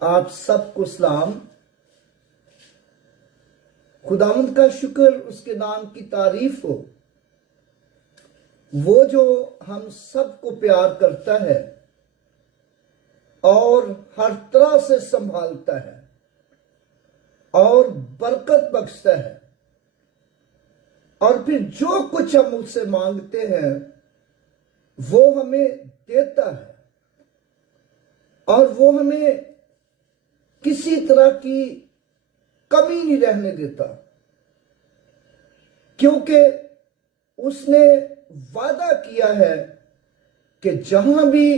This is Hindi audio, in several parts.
आप सबको सलाम। खुदावंद का शुक्र, उसके नाम की तारीफ हो। वो जो हम सबको प्यार करता है और हर तरह से संभालता है और बरकत बख्शता है, और फिर जो कुछ हम उससे मांगते हैं वो हमें देता है, और वो हमें किसी तरह की कमी नहीं रहने देता, क्योंकि उसने वादा किया है कि जहां भी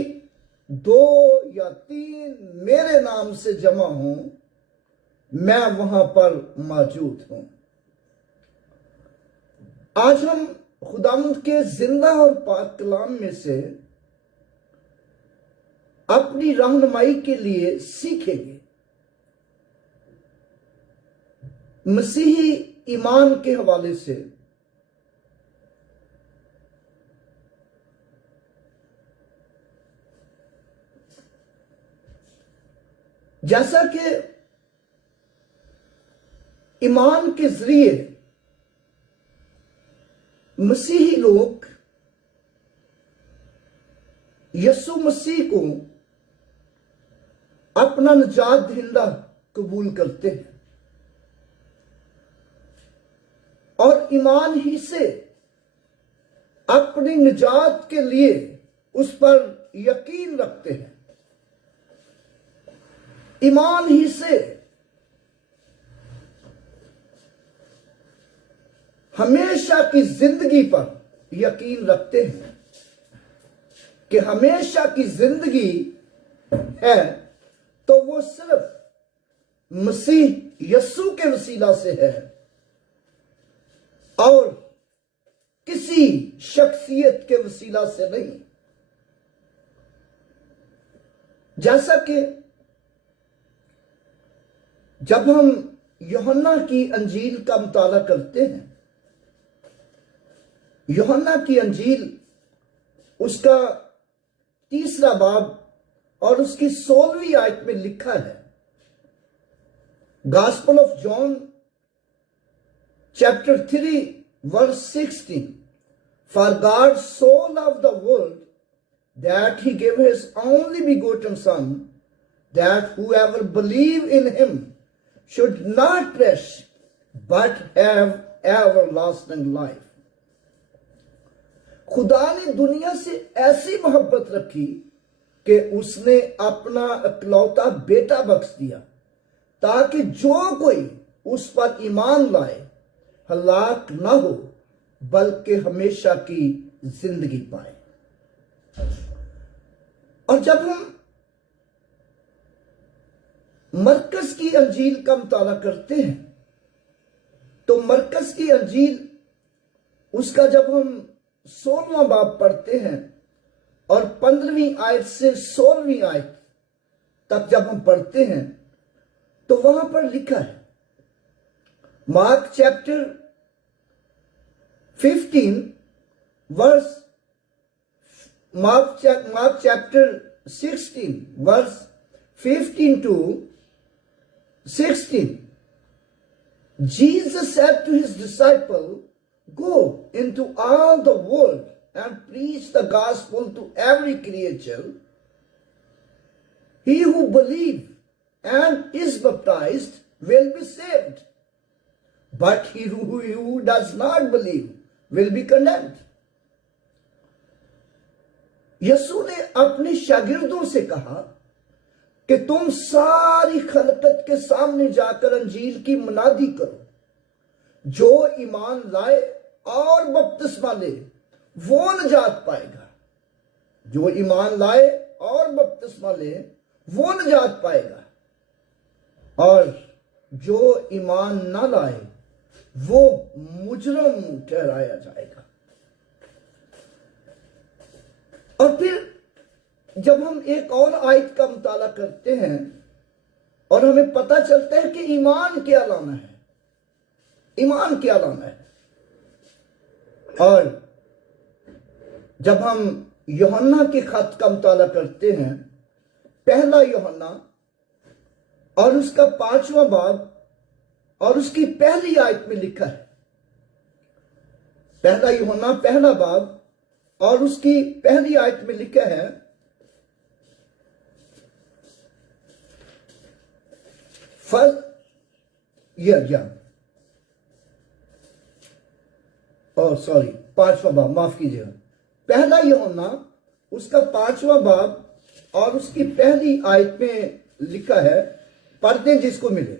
2 या 3 मेरे नाम से जमा हों, मैं वहां पर मौजूद हूं। आज हम खुदावंद के जिंदा और पाक कलाम में से अपनी रहनुमाई के लिए सीखेंगे। मसीही ईमान के हवाले से जैसा कि ईमान के जरिए मसीही लोग यीशु मसीह को अपना निजात दहिंदा कबूल करते हैं और ईमान ही से अपनी निजात के लिए उस पर यकीन रखते हैं, ईमान ही से हमेशा की जिंदगी पर यकीन रखते हैं कि हमेशा की जिंदगी है तो वो सिर्फ मसीह यीशु के वसीला से है और किसी शख्सियत के वसीला से नहीं। जैसा कि जब हम यूहन्ना की अंजील का मुताला करते हैं, यूहन्ना की अंजील उसका 3 बाब और उसकी 16वीं आयत में लिखा है, gospel of John chapter 3 verse 16, for God so loved the world that he gave his only begotten son, that whoever believe in him should not perish but have everlasting life। खुदा ने दुनिया से ऐसी मोहब्बत रखी कि उसने अपना इकलौता बेटा बख्श दिया, ताकि जो कोई उस पर ईमान लाए हलाक ना हो बल्कि हमेशा की जिंदगी पाए। और जब हम मरकज की अंजील का मुताला करते हैं तो मरकज की अंजील उसका जब हम 16वां बाब पढ़ते हैं और 15वीं आयत से 16वीं आयत तक जब हम पढ़ते हैं तो वहां पर लिखा है, Mark chapter 15 verse Mark chapter 16 verse 15 to 16, Jesus said to his disciple, go into all the world and preach the gospel to every creature. He who believes and is baptized will be saved, but he who does not believe will be condemned। यीशु ने अपने शागिर्दों से कहा कि तुम सारी खलकत के सामने जाकर अंजील की मुनादी करो, जो ईमान लाए और बपतिस्मा ले वो नजात पाएगा, जो ईमान लाए और बपतिस्मा ले वो नजात पाएगा, और जो ईमान ना लाए वो मुजरम ठहराया जाएगा। और फिर जब हम एक और आयत का मुताला करते हैं और हमें पता चलता है कि ईमान क्या लाना है, ईमान क्या लाना है। और जब हम यूहन्ना के खत का मुताला करते हैं, पहला यूहन्ना और उसका 5वां बाब और उसकी पहली आयत में लिखा है, पहला यूहन्ना पहला बाब और उसकी पहली आयत में लिखा है, सॉरी 5वां बाब, माफ कीजिएगा, पहला यूहन्ना उसका 5वां बाब और उसकी पहली आयत में लिखा है, पढ़ते जिसको मिले।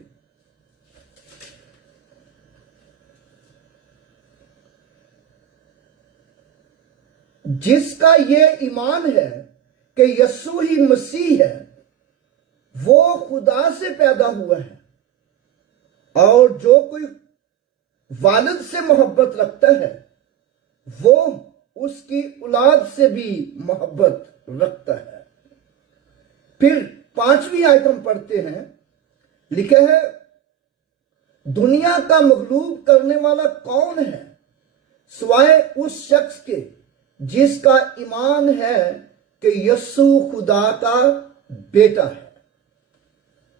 जिसका ये ईमान है कि यीशु ही मसीह है, वो खुदा से पैदा हुआ है, और जो कोई वालिद से मोहब्बत रखता है वो उसकी औलाद से भी मोहब्बत रखता है। फिर 5वीं आयत हम पढ़ते हैं, लिखा है, दुनिया का मगलूब करने वाला कौन है सिवाय उस शख्स के जिसका ईमान है कि यीशु खुदा का बेटा है।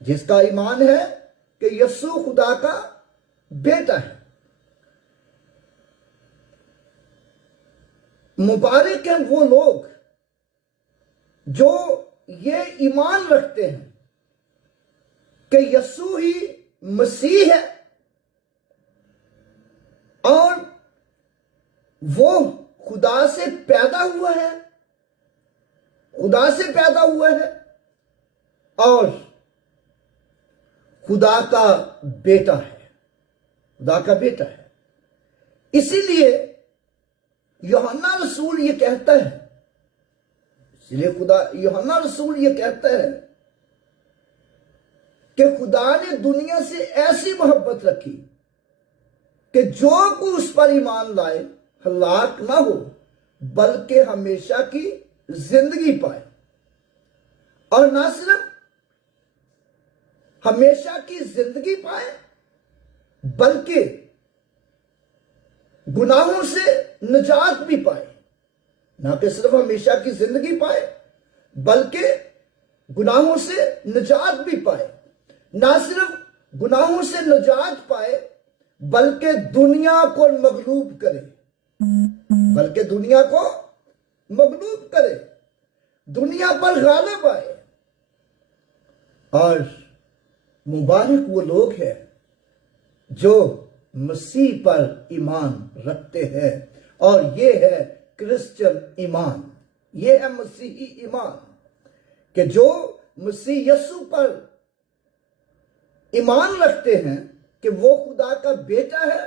जिसका ईमान है कि यीशु खुदा का बेटा है। मुबारक हैं वो लोग जो ये ईमान रखते हैं कि यीशु ही मसीह है और वो खुदा से पैदा हुआ है, खुदा से पैदा हुआ है और खुदा का बेटा है, खुदा का बेटा है। इसीलिए यूहन्ना रसूल ये कहता है, यूहन्ना रसूल ये कहता है कि खुदा ने दुनिया से ऐसी मोहब्बत रखी कि जो कोई उस पर ईमान लाए हलाक ना हो बल्कि हमेशा की जिंदगी पाए। और ना सिर्फ हमेशा की जिंदगी पाए बल्कि गुनाहों से निजात भी पाए। ना कि सिर्फ हमेशा की जिंदगी पाए बल्कि गुनाहों से निजात भी पाए। ना सिर्फ गुनाहों से निजात पाए बल्कि दुनिया को मगलूब करे, बल्कि दुनिया को मगलूब करे, दुनिया पर गालिब आए। और मुबारक वो लोग हैं जो मसीह पर ईमान रखते हैं, और ये है क्रिश्चियन ईमान, ये है मसीही ईमान कि जो मसीह यीशु पर ईमान रखते हैं कि वो खुदा का बेटा है,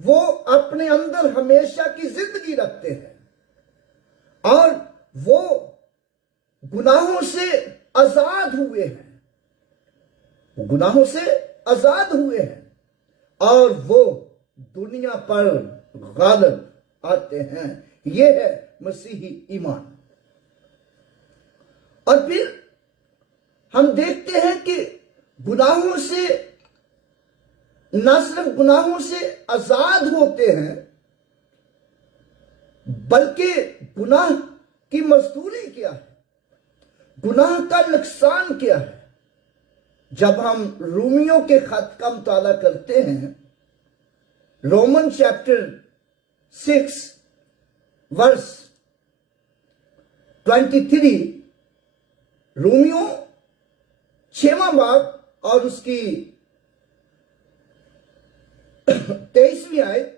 वो अपने अंदर हमेशा की जिंदगी रखते हैं और वो गुनाहों से आजाद हुए हैं, गुनाहों से आजाद हुए हैं और वो दुनिया पर गालिब आते हैं। ये है मसीही ईमान। और फिर हम देखते हैं कि गुनाहों से न सिर्फ गुनाहों से आजाद होते हैं बल्कि गुनाह की मजदूरी क्या है, गुनाह का नुकसान क्या है। जब हम रोमियो के खत का मुताला करते हैं, रोमन चैप्टर 6 वर्स 23, रोमियो 6वां बाब और उसकी 23वीं आयत,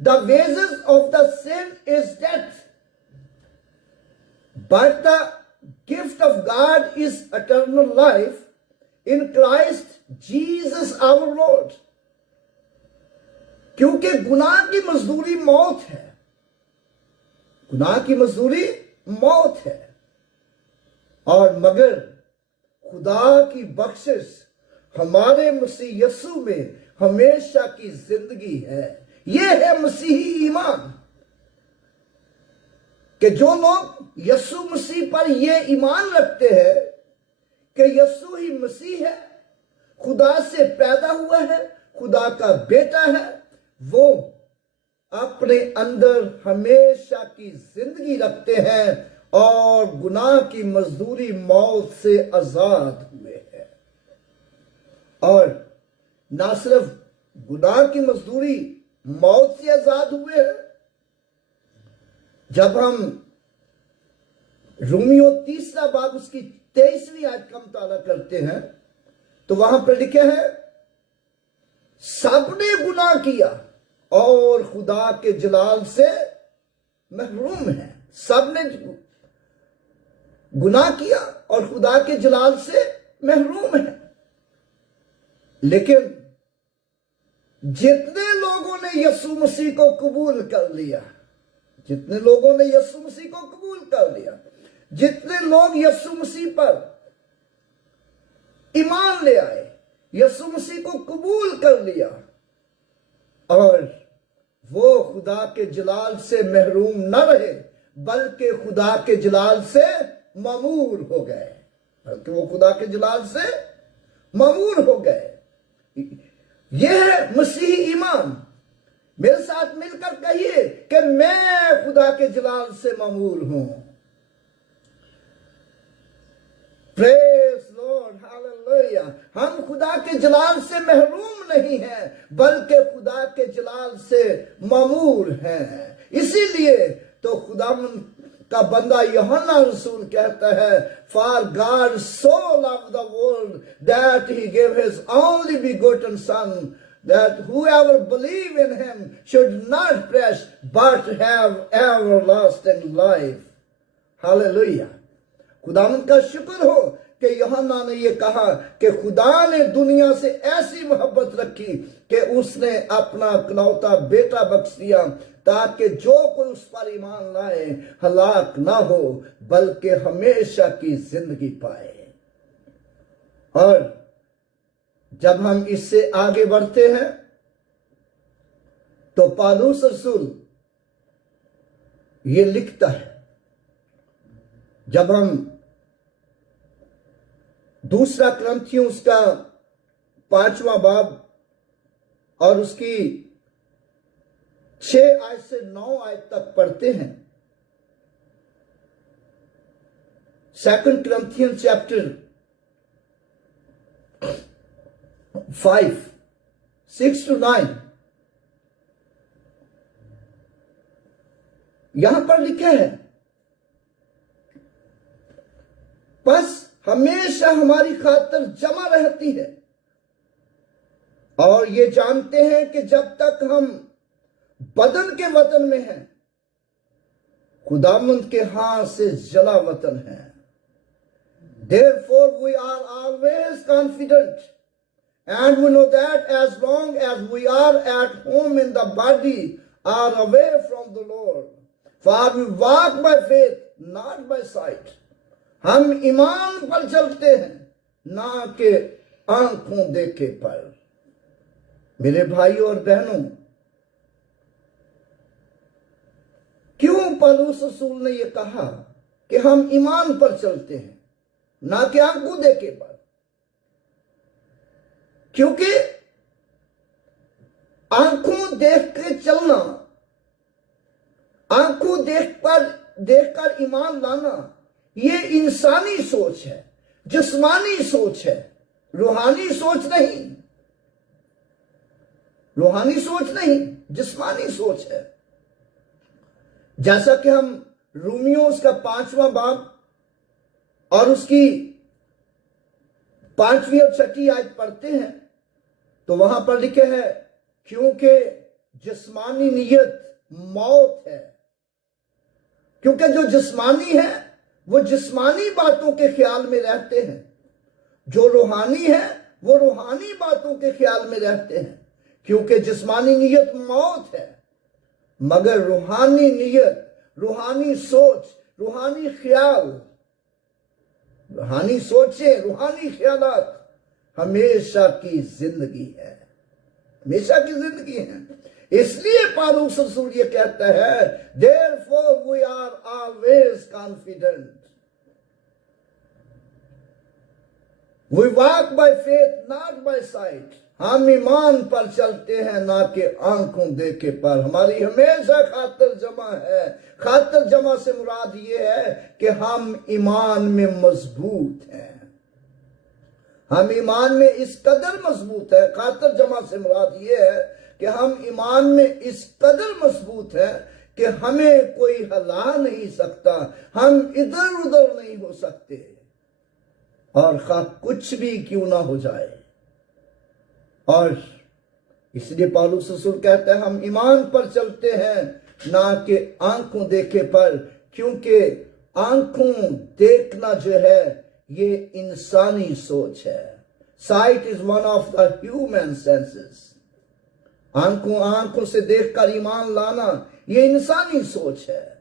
the wages of the sin is death but the gift of God is eternal life in Christ Jesus our Lord. क्योंकि गुनाह की मजदूरी मौत है, गुनाह की मजदूरी मौत है, और मगर खुदा की बख्शिश हमारे मसीह यीशु में हमेशा की जिंदगी है। यह है मसीही ईमान कि जो लोग यीशु मसीह पर यह ईमान रखते हैं कि यीशु ही मसीह है, खुदा से पैदा हुआ है, खुदा का बेटा है, वो अपने अंदर हमेशा की जिंदगी रखते हैं और गुनाह की मजदूरी मौत से आजाद हुए हैं। और ना सिर्फ गुनाह की मजदूरी मौत से आजाद हुए हैं। जब हम रोमियो 3 बाब उसकी 23वीं आयत का मुताला करते हैं तो वहां पर लिखे है, सबने गुनाह किया और खुदा के जलाल से महरूम है। सबने गुनाह किया और खुदा के जलाल से महरूम है। लेकिन जितने लोगों ने यीशु मसीह को कबूल कर लिया, जितने लोगों ने यीशु मसीह को कबूल कर लिया, जितने लोग यीशु मसीह पर ईमान ले आए, यीशु मसीह को कबूल कर लिया और वो खुदा के जलाल से महरूम न रहे बल्कि खुदा के जलाल से मामूर हो गए, बल्कि वो खुदा के जलाल से मामूर हो गए। यह है मसीही ईमान। मेरे साथ मिलकर कहिए कि मैं खुदा के जलाल से मामूर हूं। Praise Lord, hallelujah. हम खुदा के जलाल से महरूम नहीं हैं बल्कि खुदा के जलाल से मामूर हैं। इसीलिए तो खुदा का बंदा यूहन्ना रसूल कहता है, for God so loved the world that he give his only begotten son that whoever believe in him should not perish but have everlasting life. Hallelujah. खुदावंद का शुक्र हो कि यूहन्ना ने ये कहा कि खुदा ने दुनिया से ऐसी मोहब्बत रखी कि उसने अपना इकलौता बेटा बख्श दिया ताकि जो कोई उस पर ईमान लाए हलाक ना हो बल्कि हमेशा की जिंदगी पाए। और जब हम इससे आगे बढ़ते हैं तो पौलुस रसूल ये लिखता है, जब हम 2 कुरिन्थियों उसका 5वां बाब और उसकी 6 आयत से 9 आयत तक पढ़ते हैं। 2 Corinthians chapter 5, 6 to 9 यहां पर लिखे है, बस हमेशा हमारी खातिर जमा रहती है और ये जानते हैं कि जब तक हम बदन के वतन में हैं खुदावंद के हाथ से जला वतन है। Therefore we are always confident and we know that as long as we are at home in the body are away from the Lord, for we walk by faith not by sight. हम ईमान पर चलते हैं ना कि आंखों देखे पर। मेरे भाइयों और बहनों, क्यों पौलुस रसूल ने यह कहा कि हम ईमान पर चलते हैं ना कि आंखों देखे पर? क्योंकि आंखों देख के चलना, आंखों देखकर ईमान लाना, ये इंसानी सोच है, जिस्मानी सोच है, रूहानी सोच नहीं। रूहानी सोच नहीं, जिस्मानी सोच है। जैसा कि हम रोमियो उसका 5वां बाब और उसकी 5वीं और 6ठी आयत पढ़ते हैं तो वहां पर लिखे है, क्योंकि जिस्मानी नियत मौत है। क्योंकि जो जिस्मानी है वो जिस्मानी बातों के ख्याल में रहते हैं, जो रूहानी है वो रूहानी बातों के ख्याल में रहते हैं। क्योंकि जिस्मानी नियत मौत है मगर रूहानी नियत, रूहानी सोच, रूहानी ख्याल, रूहानी सोचें, रूहानी ख्यालात हमेशा की जिंदगी है, हमेशा की जिंदगी है। इसलिए पौलुस रसूल ये कहता है, therefore we are always confident, we walk by faith not by sight. हम ईमान पर चलते हैं ना कि आंखों देखे पर। हमारी हमेशा खातिर जमा है। खातिर जमा से मुराद ये है कि हम ईमान में मजबूत हैं, हम ईमान में इस कदर मजबूत है, खातर जमा से मुराद ये है कि हम ईमान में इस कदर मजबूत है कि हमें कोई हिला नहीं सकता, हम इधर उधर नहीं हो सकते, और खा कुछ भी क्यों ना हो जाए। और इसलिए पौलुस रसूल कहते हैं हम ईमान पर चलते हैं, ना कि आंखों देखे पर, क्योंकि आंखों देखना जो है ये इंसानी सोच है। Site is one of the human senses. आंखों से देखकर ईमान लाना ये इंसानी सोच है।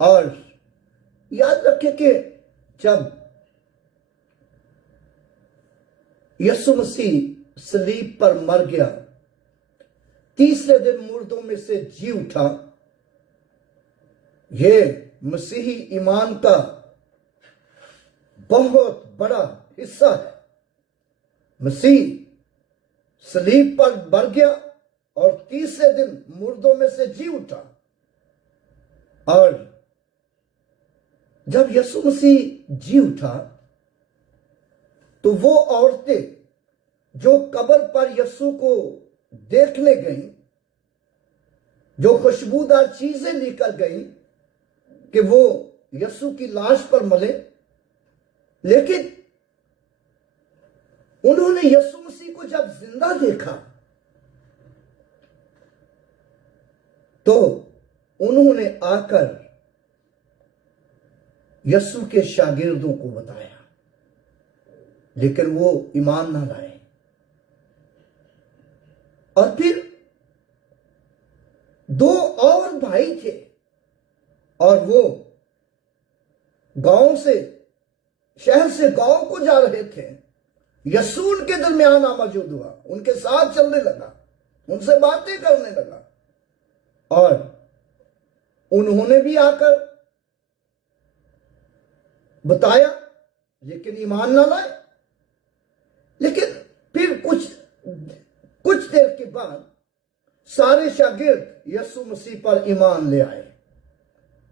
और याद रखें कि जब यीशु मसीह सलीब पर मर गया, तीसरे दिन मुर्दों में से जी उठा, यह मसीही ईमान का बहुत बड़ा हिस्सा है। मसीह सलीब पर मर गया और तीसरे दिन मुर्दों में से जी उठा। और जब यीशु मसीह जी उठा तो वो औरतें जो कब्र पर यीशु को देखने गईं, जो खुशबूदार चीजें लेकर गईं कि वो यीशु की लाश पर मले, लेकिन उन्होंने यीशु मसीह को जब जिंदा देखा तो उन्होंने आकर यीशु के शागिर्दों को बताया, लेकिन वो ईमान ना लाए। और फिर दो और भाई थे और वो गांव से, शहर से गांव को जा रहे थे। यीशु उनके दरमियान मौजूद हुआ, उनके साथ चलने लगा, उनसे बातें करने लगा, और उन्होंने भी आकर बताया, लेकिन ईमान ना लाए। लेकिन फिर कुछ देर के बाद सारे शागिर्द यीशु मसीह पर ईमान ले आए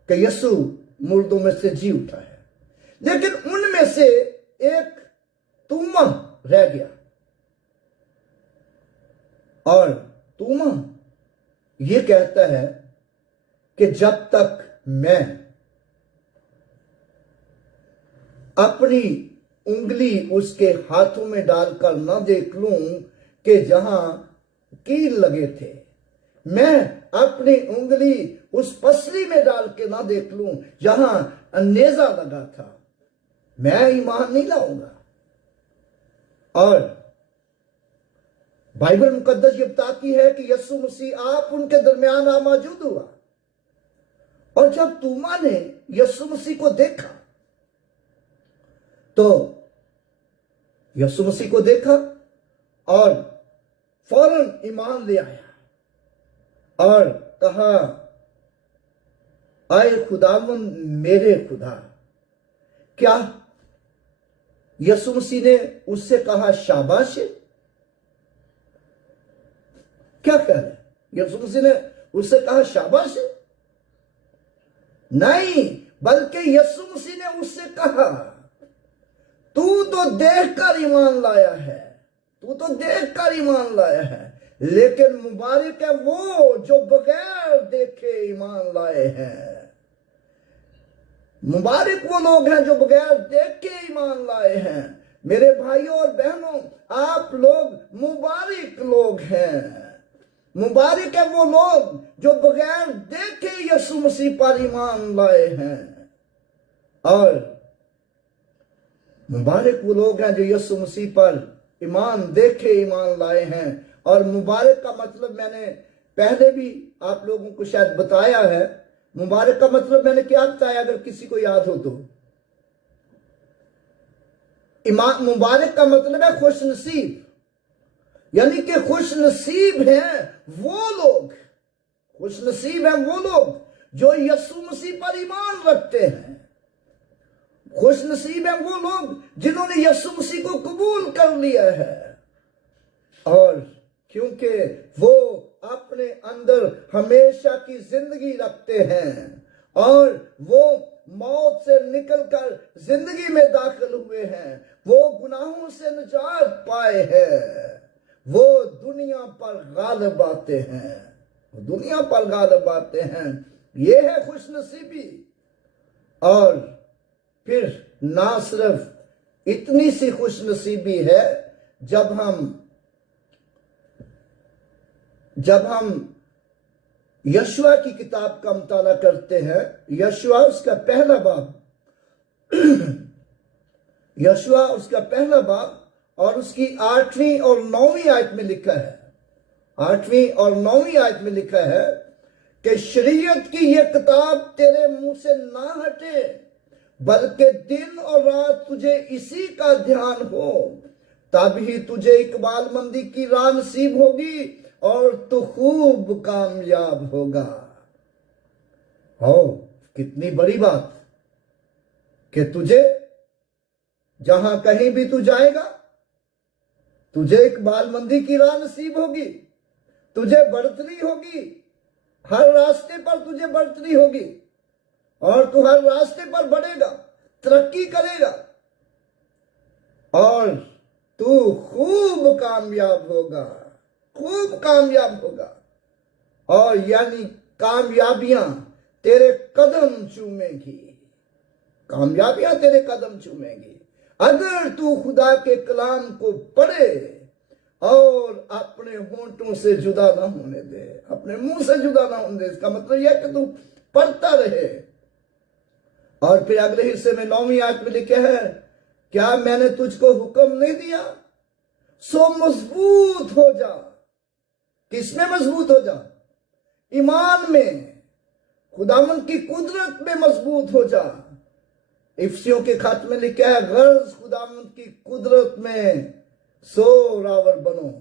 कि यीशु मुर्दों में से जी उठा है। लेकिन उनमें से एक तूमा रह गया, और तूमा ये कहता है कि जब तक मैं अपनी उंगली उसके हाथों में डालकर न देख लूं कि जहां कील लगे थे, मैं अपनी उंगली उस पसली में डाल के ना देख लूं जहां नेजा लगा था, मैं ईमान नहीं लाऊंगा। और बाइबल मुकद्दस ये बताती है कि यीशु मसीह आप उनके दरमियान मौजूद हुआ, और जब तूमा ने यीशु मसीह को देखा तो यीशु मसीह को देखा और फौरन ईमान ले आया और कहा, आए खुदावंद मेरे खुदा। क्या यीशु मसीह ने उससे कहा शाबाश? क्या कह रहे? यीशु मसीह ने उससे कहा शाबाश? नहीं, बल्कि यीशु मसीह ने उससे कहा, तू तो देखकर ईमान लाया है, तू तो देखकर ईमान लाया है, लेकिन मुबारक है वो जो बगैर देखे ईमान लाए हैं। मुबारक वो लोग हैं जो बगैर देखे ईमान लाए हैं। मेरे भाइयों और बहनों, आप लोग मुबारक लोग हैं। मुबारक है वो लोग जो बगैर देखे यीशु मसीह पर ईमान लाए हैं, और मुबारक वो लोग हैं जो यीशु मसीह पर ईमान देखे ईमान लाए हैं। और मुबारक का मतलब मैंने पहले भी आप लोगों को शायद बताया है। मुबारक का मतलब मैंने क्या बताया, अगर किसी को याद हो तो? मुबारक का मतलब है खुश नसीब, यानी कि खुश नसीब हैं वो लोग, खुश नसीब हैं वो लोग जो यीशु मसीह पर ईमान रखते हैं। खुश नसीब हैं वो लोग जिन्होंने यीशु मसीह को कबूल कर लिया है, और क्योंकि वो अपने अंदर हमेशा की जिंदगी रखते हैं और वो मौत से निकलकर जिंदगी में दाखिल हुए हैं, वो गुनाहों से निजात पाए हैं, वो दुनिया पर गालिब आते हैं, वो दुनिया पर गालिब आते हैं। ये है खुशनसीबी। और फिर ना सिर्फ इतनी सी खुशनसीबी है, जब हम यशुआ की किताब का मुताला करते हैं, यशुआ उसका पहला बाब यशुआ उसका पहला बाब और उसकी 8वीं और 9वीं आयत में लिखा है, 8वीं और 9वीं आयत में लिखा है कि शरीयत की यह किताब तेरे मुंह से ना हटे, बल्कि दिन और रात तुझे इसी का ध्यान हो, तब ही तुझे इकबालमंदी की राह नसीब होगी और तू खूब कामयाब होगा। हो कितनी बड़ी बात कि तुझे जहां कहीं भी तू जाएगा, तुझे इकबालमंदी की राह नसीब होगी, तुझे बढ़तरी होगी, हर रास्ते पर तुझे बढ़तरी होगी और तू हर रास्ते पर बढ़ेगा, तरक्की करेगा और तू खूब कामयाब होगा, खूब कामयाब होगा। और यानी कामयाबियां तेरे कदम चूमेगी, कामयाबियां तेरे कदम चूमेगी अगर तू खुदा के कलाम को पढ़े और अपने होंठों से जुदा ना होने दे, अपने मुंह से जुदा ना होने दे। इसका मतलब यह कि तू पढ़ता रहे। और फिर अगले हिस्से में 9वीं आयत में लिखा है, क्या मैंने तुझको हुक्म नहीं दिया, सो मजबूत हो जा। किसमें मजबूत हो जा? ईमान में, खुदावंद की कुदरत में मजबूत हो जा। इफ्सियों के खत में लिखा है, गर्ज खुदावंद की कुदरत में सोरावर बनो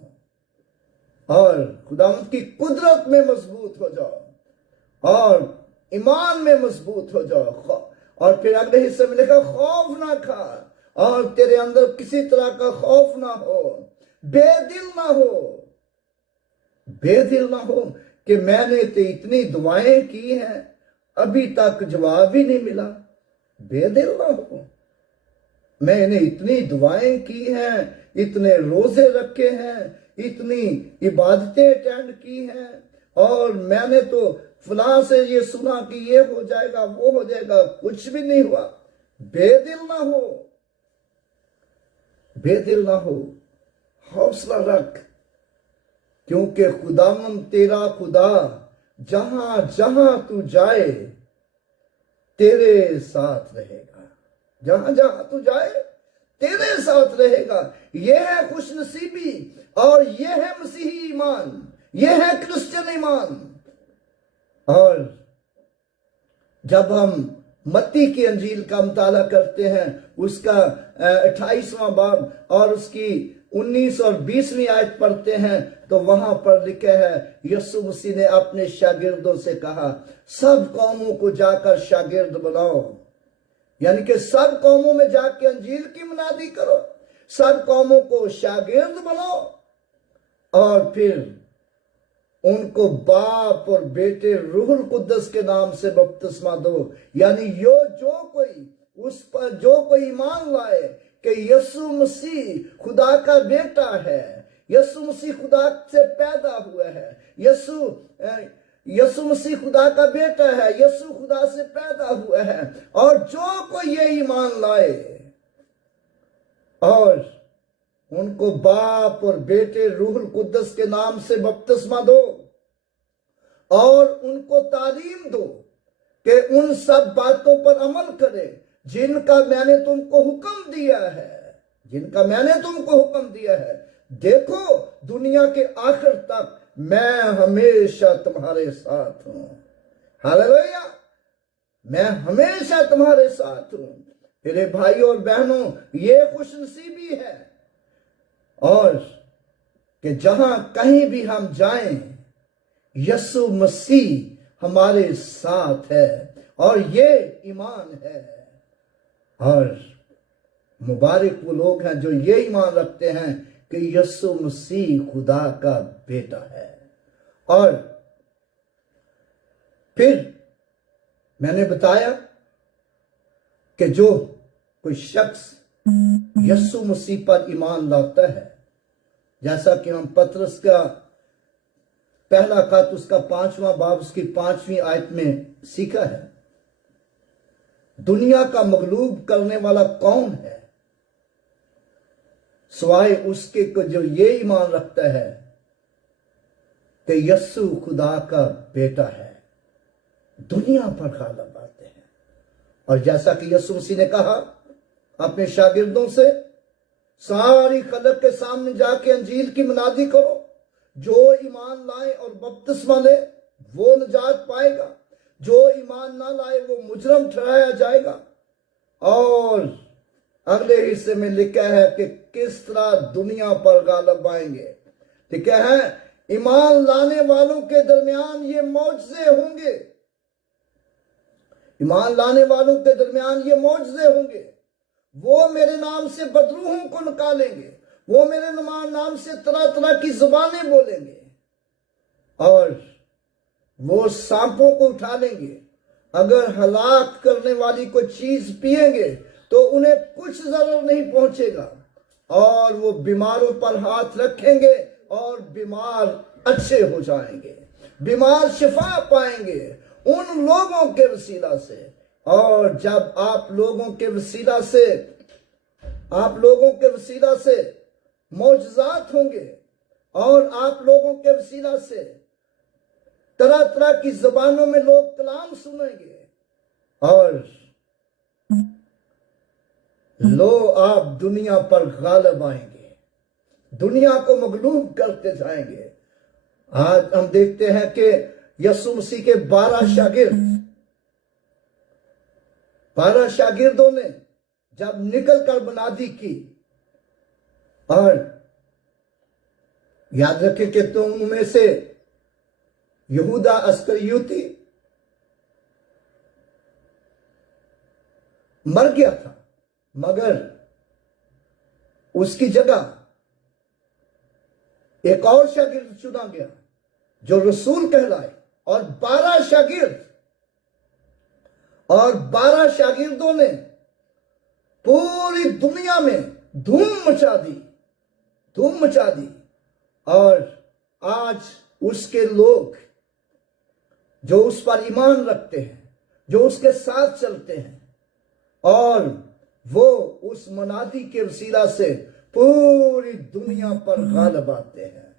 और खुदावंद की कुदरत में मजबूत हो जाओ और ईमान में मजबूत हो जाओ। और फिर अगले हिस्से में लिखा, खौफ ना खा और तेरे अंदर किसी तरह का खौफ ना हो, बेदिल ना हो, बेदिल ना हो कि मैंने तो इतनी दुआएं की हैं, अभी तक जवाब ही नहीं मिला। बेदिल ना हो, मैंने इतनी दुआएं की हैं, इतने रोजे रखे हैं, इतनी इबादतें अटेंड की हैं और मैंने तो फलां से ये सुना कि ये हो जाएगा, वो हो जाएगा, कुछ भी नहीं हुआ। बेदिल ना हो, बेदिल ना हो, हौसला रख, क्योंकि खुदावंद तेरा खुदा जहां जहां तू जाए तेरे साथ रहेगा, जहां जहां तू जाए तेरे साथ रहेगा। यह है खुशनसीबी और यह है मसीही ईमान, यह है क्रिश्चियन ईमान। और जब हम मत्ती की अंजील का मुताला करते हैं, उसका 28वां बाब और उसकी 19 और 20वीं आयत पढ़ते हैं, तो वहां पर लिखा है, यीशु मसीह ने अपने शागिर्दों से कहा, सब कौमों को जाकर शागिर्द बनाओ, यानी कि सब कौमों में जाके अंजील की मुनादी करो, सब कौमों को शागिर्द बनाओ और फिर उनको बाप और बेटे रूहुल कुद्दस के नाम से बपतिस्मा दो। यानी उस पर जो कोई ईमान लाए कि यीशु मसीह खुदा का बेटा है, यीशु मसीह खुदा से पैदा हुआ है, यीशु मसीह खुदा का बेटा है, यीशु खुदा से पैदा हुआ है, और जो कोई ये ईमान लाए और उनको बाप और बेटे रूहुल कुद्दस के नाम से बपतिस्मा दो और उनको तालीम दो कि उन सब बातों पर अमल करे जिनका मैंने तुमको हुक्म दिया है, जिनका मैंने तुमको हुक्म दिया है। देखो, दुनिया के आखिर तक मैं हमेशा तुम्हारे साथ हूं। हालेलुया, मैं हमेशा तुम्हारे साथ हूं। मेरे भाई और बहनों, ये खुशनसीबी है और कि जहां कहीं भी हम जाएं, यीशु मसीह हमारे साथ है और ये ईमान है। और मुबारक वो लोग हैं जो ये ईमान रखते हैं कि यीशु मसीह खुदा का बेटा है। और फिर मैंने बताया कि जो कोई शख्स यीशु मसीह पर ईमान लाता है, जैसा कि हम पतरस का पहला खत उसका 5वां बाब उसकी 5वीं आयत में सीखा है, दुनिया का मगलूब करने वाला कौन है सिवाय उसके को जो ये ईमान रखता है कि यीशु खुदा का बेटा है, दुनिया पर गालिब आते हैं। और जैसा कि यीशु मसीह ने कहा अपने शागिर्दों से, सारी खलक के सामने जाके अंजील की मुनादी करो, जो ईमान लाए और बपतिस्मा ले वो निजात पाएगा, जो ईमान ना लाए वो मुजरम ठहराया जाएगा। और अगले हिस्से में लिखा है कि किस तरह दुनिया पर गालिब आएंगे। ठीक है, ईमान लाने वालों के दरमियान ये मौजज़े होंगे, ईमान लाने वालों के दरमियान ये मौजज़े होंगे। वो मेरे नाम से बदरूहों को निकालेंगे, वो मेरे नाम से तरह तरह की जुबानें बोलेंगे, और वो सांपों को उठा लेंगे। अगर हलाक करने वाली कोई चीज पिएंगे तो उन्हें कुछ जरूर नहीं पहुंचेगा, और वो बीमारों पर हाथ रखेंगे और बीमार अच्छे हो जाएंगे, बीमार शिफा पाएंगे उन लोगों के वसीला से। और जब आप लोगों के वसीला से मौजज़ात होंगे और आप लोगों के वसीला से तरह तरह की जुबानों में लोग कलाम सुनेंगे, और लो आप दुनिया पर गालिब आएंगे, दुनिया को मगलूब करते जाएंगे। आज हम देखते हैं कि यीशु मसीह के 12 शागिर्दों ने जब निकल कर मुनादी की, और याद रखें कि तुम में से यहूदा अस्करियोती मर गया था, मगर उसकी जगह एक और शागिर्द चुना गया जो रसूल कहलाए, और 12 शागिर्द, और 12 शागिर्दों ने पूरी दुनिया में धूम मचा दी। और आज उसके लोग जो उस पर ईमान रखते हैं, जो उसके साथ चलते हैं, और वो उस मुनादी के वसीला से पूरी दुनिया पर गालिब आते हैं।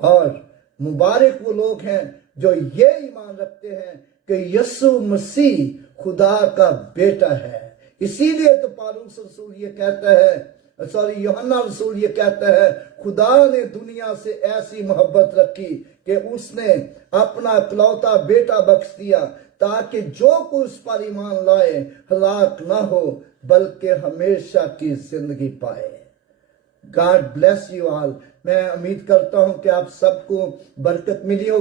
और मुबारक वो लोग हैं जो ये ईमान रखते हैं कि यीशु मसीह खुदा का बेटा है। इसीलिए तो पौलुस रसूल ये कहता है, यूहन्ना रसूल ये कहता है, खुदा ने दुनिया से ऐसी मोहब्बत रखी कि उसने अपना इकलौता बेटा बख्श दिया, ताकि जो कोई उस पर ईमान लाए हलाक ना हो बल्कि हमेशा की जिंदगी पाए। God bless you all. मैं उम्मीद करता हूं कि आप सबको बरकत मिली होगी।